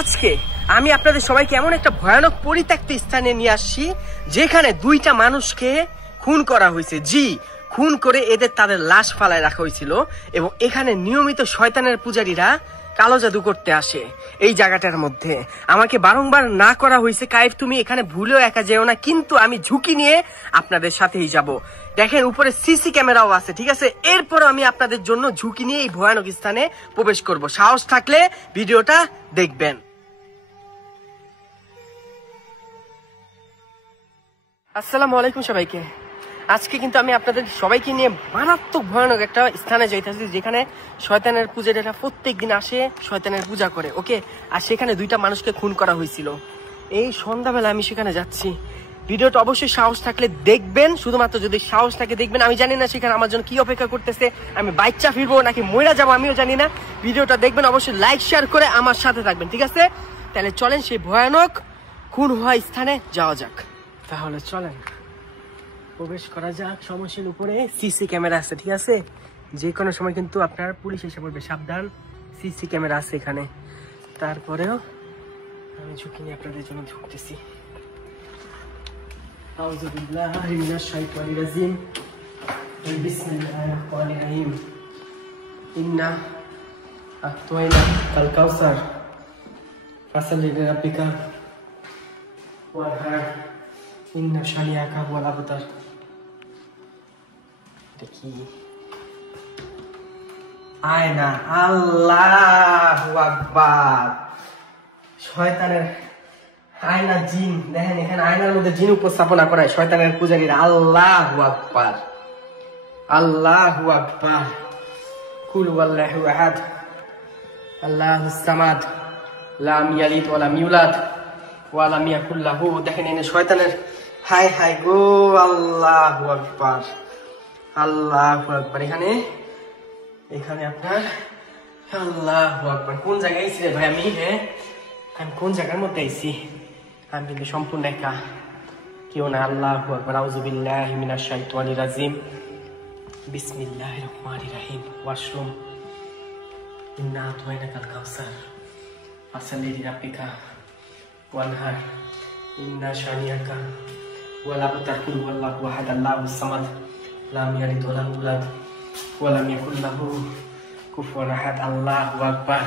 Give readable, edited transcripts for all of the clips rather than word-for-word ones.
আজকে আমি আপনাদের সবাইকে এমন একটা ভয়ানক পরিত্যক্ত স্থানে নিয়ে আসছি যেখানে দুইটা মানুষকে খুন করা হয়েছে। জি, খুন করে এদের তাদের লাশ ফালায় রাখা হয়েছিল এবং এখানে নিয়মিত শয়তানের পূজারীরা কালো জাদু করতে আসে। এই জায়গাটার মধ্যে আমাকে বারংবার না করা হয়েছে, কায়েব তুমি এখানে ভুলেও একা যেও না, কিন্তু আমি ঝুঁকি নিয়ে আপনাদের সাথেই যাব। দেখেন উপরে সিসি ক্যামেরাও আছে, ঠিক আছে। এরপর আমি আপনাদের জন্য ঝুঁকি নিয়ে এই ভয়ানক স্থানে প্রবেশ করব। সাহস থাকলে ভিডিওটা দেখবেন। আসসালামু আলাইকুম সবাইকে। আজকে কিন্তু আমি আপনাদের সবাইকে নিয়ে মারাত্মক ভয়ানক একটা স্থানে যাইতেছি যেখানে শয়তানের পূজারীরা প্রত্যেক দিন আসে, শয়তানের পূজা করে। ওকে, আর সেখানে দুইটা মানুষকে খুন করা হয়েছিল। এই সন্ধ্যাবেলা আমি সেখানে যাচ্ছি। ভিডিওটা অবশ্যই সাহস থাকলে দেখবেন, শুধুমাত্র যদি সাহস থাকে দেখবেন। আমি জানি না সেখানে আমার জন্য কি অপেক্ষা করতেছে, আমি বাচ্চা ফিরবো নাকি মইরা যাবো আমিও জানি না। ভিডিওটা দেখবেন, অবশ্যই লাইক শেয়ার করে আমার সাথে থাকবেন, ঠিক আছে। তাহলে চলেন সেই ভয়ানক খুন হওয়া স্থানে যাওয়া যাক। তাহলে চলেন প্রবেশ করা যাক। সমস্যার উপরে সিসি ক্যামেরা আছে, ঠিক আছে। যে কোনো সময় কিন্তু আপনার পুলিশ এসে পড়বে, সাবধান। সিসি ক্যামেরা আছে এখানে। তারপরেও আমি ঝুঁকি নিয়ে আপনাদের জন্য ঝুঁকতেছি। আউযু বিল্লাহি মিনাশ শাইতানির রাজিম। বিসমিল্লাহির রহমানির রহিম। ইন্না আ'তাইনা কাল কাউসার ফাসাল্লি লিরাব্বিকা ওয়ানহার ইন্না শানিআকা হুয়াল আবতার। দেখি আয়না। আল্লাহু আকবার। শয়তানের আয়না, জিন। দেখেন এখানে আয়নার মধ্যে জিন উপস্থাপনা করায় শয়তানের পূজারীরা। আল্লাহু আকবার, আল্লাহু আকবার। কুল ওয়াল্লাহু আহাদ আল্লাহুস সামাদ লাম ইয়ালিদ ওয়া লাম ইউলাদ ওয়া লাম ইয়াকুল লাহু। দেখেন এনে শয়তানের হাই হাই গো। আল্লাহু আকবার, আল্লাহু আকবার। এখানে আপনার আল্লাহু আকবার। কোন জায়গায় আইছি রে ভাই আমি? আমি কোন জায়গার মধ্যে আইছি? আমি কিন্তু সম্পূর্ণ একা, কেউ না। আল্লাহু আকবার। আউযু বিল্লাহি মিনাশ শাইতানির রাজিম। বিসমিল্লাহির রহমানির রহিম। ওয়াশরুম ইন্না আ'তাইনা কাল কাউসার ফাসাল্লি লিরাব্বিকা ওয়ানহার ইন্না শানিআকা হুয়াল আবতার। কুল হুয়াল্লাহু আহাদ আল্লাহুস সামাদ লাম ইয়ালিদ ওয়া লাম ইউলাদ ওয়া লাম ইয়াকুল লাহু কুফুয়ান আহাদ। আল্লাহু আকবার,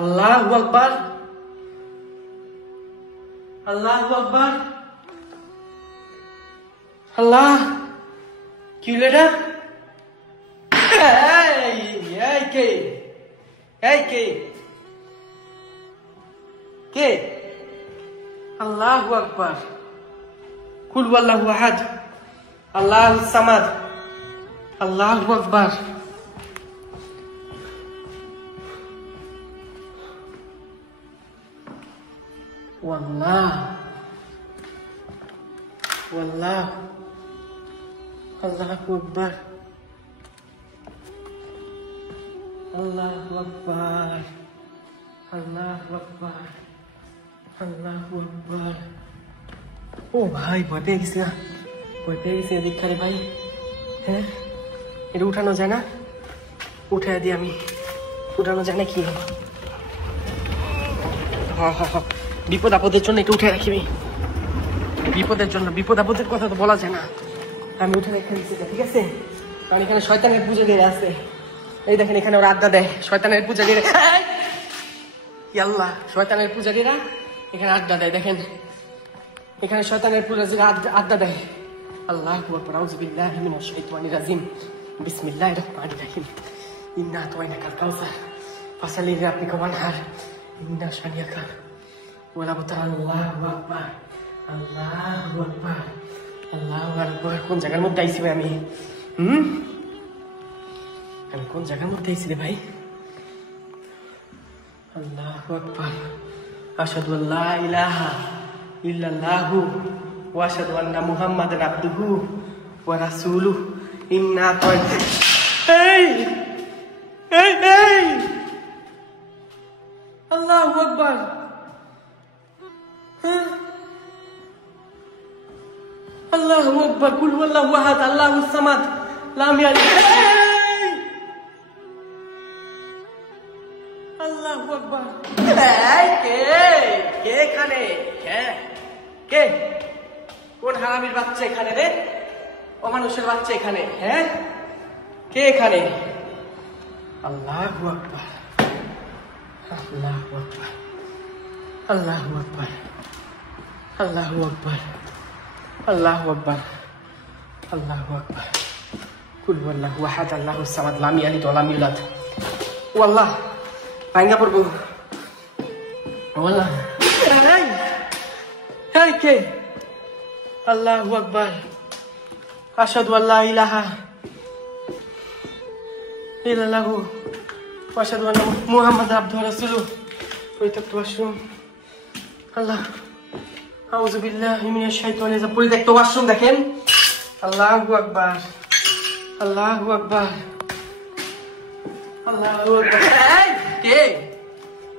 আল্লাহু আকবার, আল্লাহু আকবার। আল্লাহ, কি হলো এটা? কে? আল্লাহু আকবার। কুল ওয়াল্লাহু আহাদ আল্লাহুস সামাদ। আল্লাহু আকবার। ওয়াল্লাহ ওয়াল্লাহ। আল্লাহু আকবার, আল্লাহু আকবার, আল্লাহু আকবার, আল্লাহু আকবার। ও ভাই, ভয় পেয়ে গেছি না, ভয় পেয়ে গেছি দীক্ষারে ভাই। হ্যাঁ, এটা উঠানো যায় না? উঠাই দিই আমি। উঠানো যায় না কি? বিপদ আপদের জন্য এটা উঠে রাখি। বিপদের জন্য, বিপদ আপদের কথা তো বলা যায় না। আমি উঠে রেখে দিচ্ছি, ঠিক আছে। কারণ এখানে শয়তানের পূজা দিয়ে আছে। এই দেখেন এখানে ওরা আড্ডা দেয়, শয়তানের পূজারীরা। আল্লাহ, শয়তানের পূজারীরা এখানে আড্ডা দেয়। দেখেন এখানে শয়তানের পূজারীরা আড্ডা দেয়। আল্লাহু আকবার। আউযু বিল্লাহি মিনাশ শাইতানির রাজিম। বিসমিল্লাহির রহমানির রহিম। ইন্না আ'তাইনা কাল কাউসার ফাসাল্লি লিরাব্বিকা ওয়ানহার ইন্না শানিআকা হুয়াল আবতার। আল্লাহু আকবার, আল্লাহু আকবার, আল্লাহু আকবার। কোন জায়গার মধ্যে আইছি ভাই আমি? আমি কোন জায়গার মধ্যে আইছি রে ভাই? আল্লাহু আকবার। আশহাদু আল্লা ইলাহা ইল্লাল্লাহু ওয়া আশহাদু আন্না মুহাম্মাদান আবদুহু ওয়া রাসূলুহু। ইন্না আ'তাইনা। এই এই এই আল্লাহু আকবার। আল্লাহু আকবার। কুল হুয়াল্লাহু আহাদ আল্লাহুস সামাদ লাম ইয়ালিদ। আল্লাহু আকবার। কে কে এখানে? হ্যাঁ কে? কোন হারামির বাচ্চা এখানে রে? অমানুষের বাচ্চা এখানে? হ্যাঁ কে এখানে? আল্লাহু আকবার, আল্লাহু আকবার, আল্লাহু আকবার, আল্লাহু আকবার, আল্লাহু আকবার, আল্লাহু আকবার। কুল হুয়াল্লাহু আহাদ আল্লাহুস সামাদ লাম ইয়ালিদ ওয়া লাম ইউলাদ। ও আল্লাহ, ভাঙ্গা পড়বো। ও আল্লাহ, এই কে? আল্লাহু আকবার। আশহাদু আল্লা ইলাহা ইল্লাল্লাহু ওয়া আশহাদু আন্না মুহাম্মাদান আবদুহু ওয়া রাসূলুহু। পরিত্যক্ত ওয়াশরুম। আল্লাহ, আউযু বিল্লাহি মিনাশ শাইতানির রাজিম। পরিত্যক্ত ওয়াশরুম দেখেন। আল্লাহু আকবার, আল্লাহু আকবার, আল্লাহু আকবার। এই কে?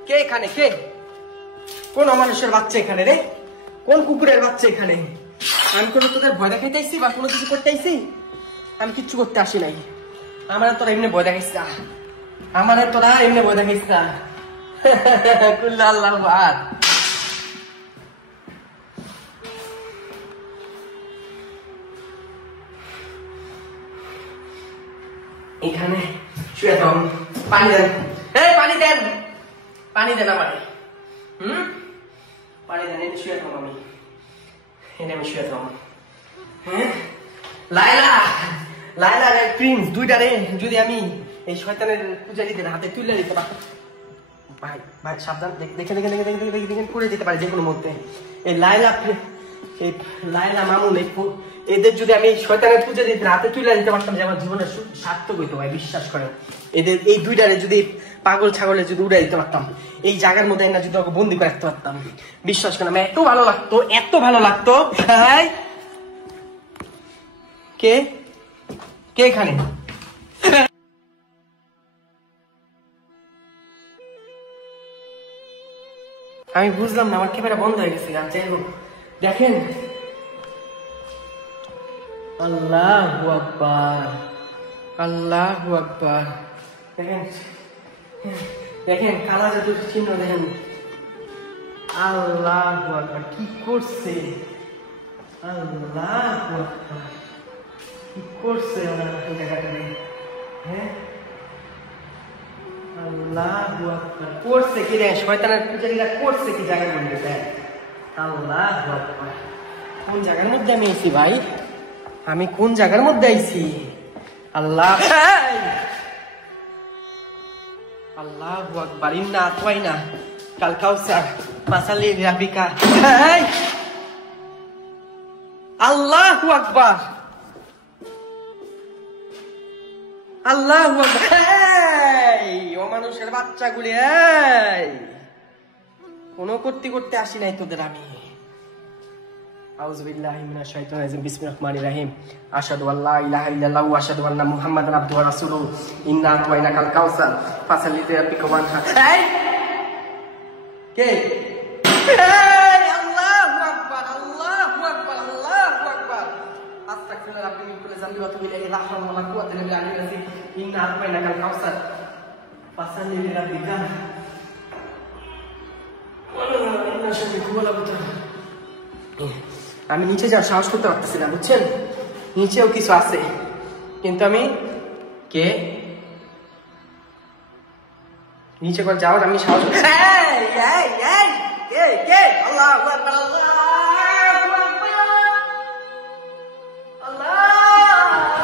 কে এখানে? কে? কোন অমানুষের বাচ্চা এখানে রে? কোন কুকুরের বাচ্চা এখানে? আমি কোনো তোদের ভয় দেখাইতে আইছি বা কোনো কিছু করতে আইছি? আমি কিচ্ছু করতে আসি নাই। আমার তোরা এমনি ভয় দেখাইছ না, আমার তোরা এমনি ভয় দেখাইছ না। কুল আল্লাহু আহাদ। এখানে শুয়ে থাম। পানি দেন, এই পানি দেন, পানি দেন আমারে। পানি দেন, এনে শুয়ে থাম আমি, এনে আমি শুয়ে থাম। হ্যাঁ লায়লা, লায়লা রে প্রিন্স দুইটা রে যদি আমি এই শয়তানের পূজারীদের হাতে তুলে দিতে পারতাম। ভাই ভাই সাবধান, দেখে দেখে দেখে দেখে দেখে দেখে দেখে করে দিতে পারে যে কোনো মুহূর্তে। এই লায়লা, এই লায়লা মামুন, এদের যদি আমি শয়তানের পূজারীদের হাতে তুলে দিতে পারতাম, যে আমার জীবনের সার্থক হইতো ভাই, বিশ্বাস করেন। এদের এই দুইটারে যদি পাগল ছাগলে যদি উড়াই দিতে পারতাম, এই জায়গার মধ্যে না যদি ওকে বন্দি করে রাখতে পারতাম, বিশ্বাস করেন আমার এত ভালো লাগতো, এত ভালো লাগতো। ভাই কে? কে এখানে? আমি বুঝলাম না, আমার ক্যামেরা বন্ধ হয়ে গেছে। যাই হোক দেখেন, আল্লাহু আকবার, আল্লাহু আকবার। দেখেন দেখেন কালা জাদুর চিহ্ন দেখেন। আল্লাহু আকবার, কি করছে? আল্লাহু আকবার, কি করছে ওরা এই জায়গাটাতে? হ্যাঁ আল্লাহু আকবার, করছে কি রে? শয়তানের পূজারীরা করছে কি জায়গার মধ্যে? আল্লাহু আকবার। কোন জায়গার মধ্যে আমি আইছি ভাই? আমি কোন জায়গার মধ্যে আইছি? আল্লাহ, আল্লাহু আকবার। ইন্না আতওয়াইনা কাল কাউসার ফাসালি লিরাব্বিকা। আল্লাহু আকবার, আল্লাহু আকবার। অমানুষের বাচ্চাগুলি, কোনো করতে করতে আসি নাই তোদের আমি। আউযু বিল্লাহি মিনাশ শাইতানির রাজিম। বিসমিল্লাহির রহমানির রহিম। আশহাদু আল্লা ইলাহা ইল্লাল্লাহু ওয়া আশহাদু আন্না মুহাম্মাদান আবদুহু ওয়া রাসূলুহু। ইন্না আতওয়াইনাকাল কাউসার ফাসাল্লি লিরাব্বিকা ওয়ানহার। এই কে? এই আল্লাহু আকবার, আল্লাহু আকবার, আল্লাহু আকবার। আস্তাগফিরুল্লাহ রাব্বি মিন কুল্লি যামবি ওয়া তুবু ইলাইহি লা হাওলা ওয়া লা কুওয়াতা ইল্লা বিল্লাহিল আলিয়্যিল আযীম। ইন্না আতওয়াইনাকাল কাউসার ফাসাল্লি লিরাব্বিকা ওয়ানহার। আমি নিচে যাওয়ার সাহস করতে পারতেছি না, বুঝছেন? নিচেও কিছু আছে, কিন্তু আমি কে নিচে করে যাওয়ার আমি সাহস। আল্লাহু আকবার, আল্লাহু আকবার, আল্লাহু আকবার।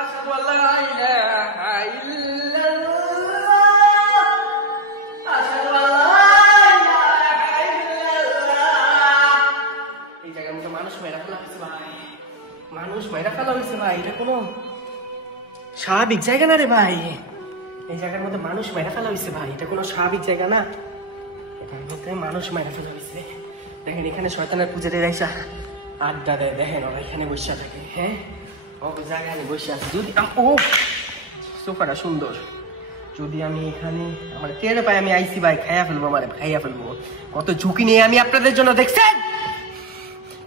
আশহাদু আল্লা ইলাহা ইল্লাল্লাহ, আশহাদু আল্লা ইলাহা ইল্লাল্লাহ। এই জায়গার মধ্যে মানুষ মেরা ফেলা হয়েছে ভাই, মানুষ মেরা ফেলা হয়েছে ভাই। এটা কোনো স্বাভাবিক জায়গা না রে ভাই। এই জায়গার মধ্যে মানুষ মেরা ফেলা হয়েছে ভাই, এটা কোনো স্বাভাবিক জায়গা না। এটার মধ্যে মানুষ মেরা ফেলা হয়েছে। দেখেন এখানে শয়তানের পূজারীরা এসে আড্ডা দেয়, দেখেন ওরা এখানে বসে থাকে। হ্যাঁ ও জায়গায় বসে আছে। যদি ও সোফাটা সুন্দর, যদি আমি এখানে আমার টের পাই আমি আইসি ভাই, খাইয়া ফেলবো, আমার খাইয়া ফেলবো। কত ঝুঁকি নিয়ে আমি আপনাদের জন্য, দেখছেন?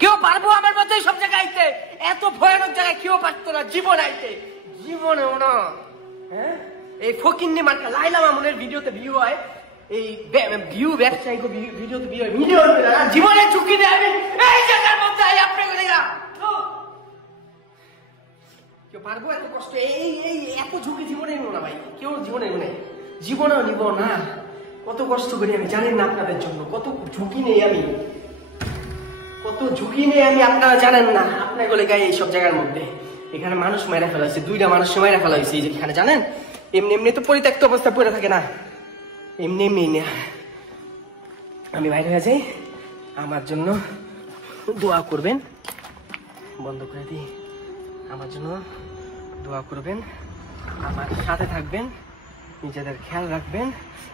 কেউ পারবো আমার মতো সব জায়গায় আইতে? এত ভয়ানক জায়গায় কেউ পারতো না জীবন আইতে। জীবনেও না। হ্যাঁ, এই ফকিন্নি মার্কা লাইলা মামুনের ভিডিওতে ভিউ হয়, এই ভিউ ব্যবসায়িক ভিডিওতে ভিউ হয় মিলিয়ন। জীবনের ঝুঁকি নেই আমি এই জায়গার মধ্যে আপনাকে লেগা কেউ পারবো এত কষ্ট, এই এত ঝুঁকি জীবনে নেব না ভাই, কেউ জীবনে নেব না, জীবনেও নিব না। কত কষ্ট করি আমি জানেন না আপনাদের জন্য, কত ঝুঁকি নেই আমি, কত ঝুঁকি নেই আমি, আপনারা জানেন না। আপনার বলে গায়ে এইসব জায়গার মধ্যে এখানে মানুষ মেরে ফেলা হয়েছে, 2টা মানুষ মেরে ফেলা হয়েছে এখানে, জানেন? এমনি এমনি তো পরিত্যক্ত অবস্থা পড়ে থাকে না, এমনি এমনি না। আমি বাইরে হয়ে যাই, আমার জন্য দোয়া করবেন, বন্ধ করে দিই, আমার জন্য দোয়া করবেন, আমার সাথে থাকবেন, নিজেদের খেয়াল রাখবেন,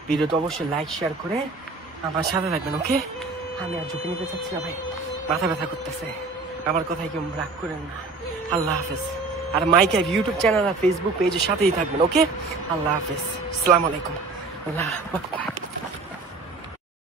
ভিডিওটা অবশ্যই লাইক শেয়ার করে আমার সাথে থাকবেন, ওকে? আমি আর ঝুঁকি নিতে চাচ্ছি না ভাই, মাথা ব্যথা করতেছে, আমার কথাই কেউ রাগ করেন না। আল্লাহ হাফেজ। আর মাইকা ইউটিউব চ্যানেল আর ফেসবুক পেজের সাথেই থাকবেন, ওকে? আল্লাহ হাফেজ, আসসালামু আলাইকুম, আল্লাহ আকবার।